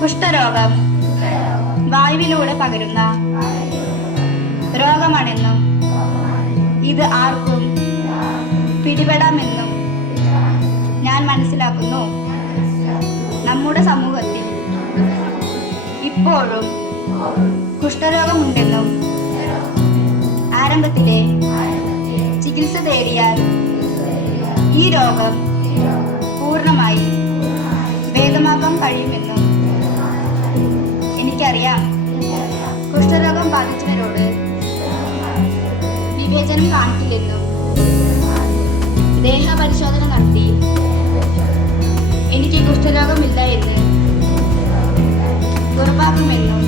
കുഷ്ഠരോഗം വായുവിലൂടെ പകരുന്ന രോഗമാണെന്നും ഇത് ആർക്കും പിടിപെടാമെന്നും ഞാൻ മനസ്സിലാക്കുന്നു. നമ്മുടെ സമൂഹത്തിൽ ഇപ്പോഴും കുഷ്ഠരോഗമുണ്ടെന്നും ആരംഭത്തിലെ ചികിത്സ തേടിയാൽ ഈ രോഗം പൂർണ്ണമായി ഭേദമാക്കാൻ കഴിയുമെന്നും എനിക്കറിയാം. കുഷ്ഠരോഗം ബാധിച്ചവരോട് വിവേചനം കാണിക്കില്ലെന്നും ദേഹപരിശോധന നടത്തി എനിക്ക് കുഷ്ഠരോഗമില്ല എന്ന് ഉറപ്പാക്കുമെന്നും